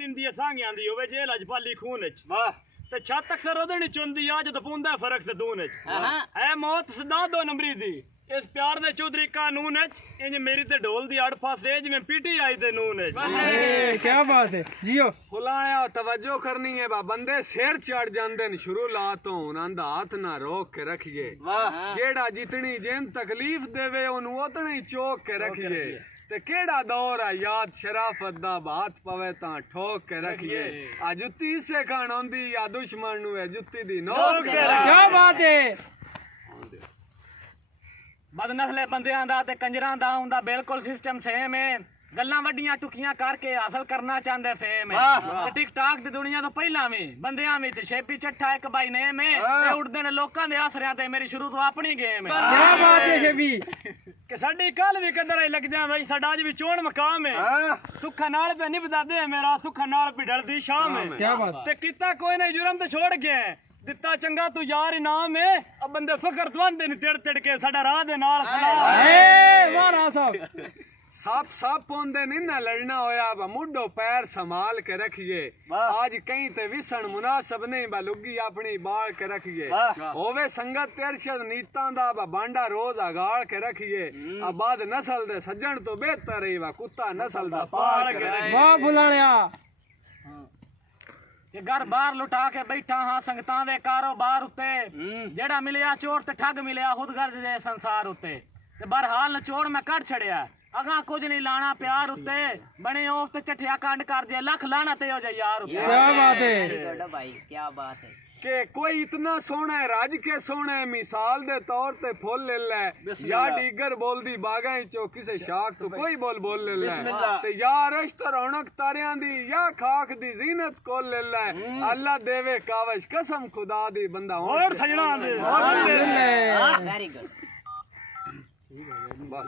लिंदी सांगी आंदी होवे जेल अज पाली खून च वाह ते छत अक्सर ओदे नी चुंदी आ जद पुंदा फर्क से दून च है मौत सदा दो नंबरी दी इस प्यार दे चौधरी कानून च इंज मेरी ते ढोल दी अड़ फासे जिवें पीटीआई दे नून च क्या बात है जियो खुलाया तवज्जो करनी है बा बंदे सिर चढ़ जांदे न शुरू ला तो उन्हां दा हाथ ना रोक के रखिए वाह जेड़ा जितनी जिन तकलीफ देवे ओनू उतनी चोक के रखिए ते केड़ा दौर है याद शराफत दा बात पवे तां ठोक के रखिए आ जुत्ती से खान आंदी या दुश्मन नु है जुत्ती दी नोक के क्या बात है बदनसले बंदियां दा ते कंजरां दा हुंदा बिल्कुल सिस्टम सेम है गल्लां वड्डियां टुकियां करके हासिल करना चाहंदे फेम है ते टिक टाक दी दुनिया तो पहला भी बंदियां विच शेपी चट्ठा एक बाई नेम है ते उड़दे ने लोकां दे आसरियां ते मेरी शुरू तो अपनी गेम है क्या बात है शेबी कि साडी कल भी कदर आई लग जा भाई साडा अज भी चोण मकाम है सुखा नाल पे निभदा दे मेरा सुखा नाल पे ढलदी शाम है क्या बात ते किता कोई नहीं जुर्म ते छोड़ गया दिता चंगा तू यार इनाम है अब बंदे फकर तुआंदे नी तिड़ तिड़ के साडा राह दे नाल वाह साहब साफ साफ पौंदे नहीं ना लड़ना होया बा मुड्डो पैर संभाल के रखिए आज कहीं ते विसन मुनासब नहीं बा लुगी अपनी बाल के रखिए होवे संगत तेरशद नीतां दा बा बांडा रोज अगाड़ के रखिए आबाद नस्ल दे सज्जन तो बेहतर ही बा कुत्ता नस्ल दा पाल के रखिए वाह फुलाणिया कि घर बाहर लुटा के बैठा हाँ संगतां दे कारोबार उत्ते जेड़ा मिलिया चोर ते ठग मिलिया खुद गर्ज दे संसार उत्ते ते बहरहाल नचोड़ मैं कट छड़िया अगा कुछ नहीं लाना प्यार उत्ते बने ओफ ते चठिया कांड कर दिया लख लाना ते हो जा यार उत्ते क्या बात है भाई क्या बात है के कोई इतना सोना है राज के सोना है मिसाल दे तौर ते फुल ले ले या डीगर बोल दी बागा चो किसे शाख तो कोई बोल ले ले ते या रश्त रौनक तारियां दी या खाक दी जीनत को ले ले अल्लाह देवे कावश कसम खुदा दी बंदा और सजना दे वेरी गुड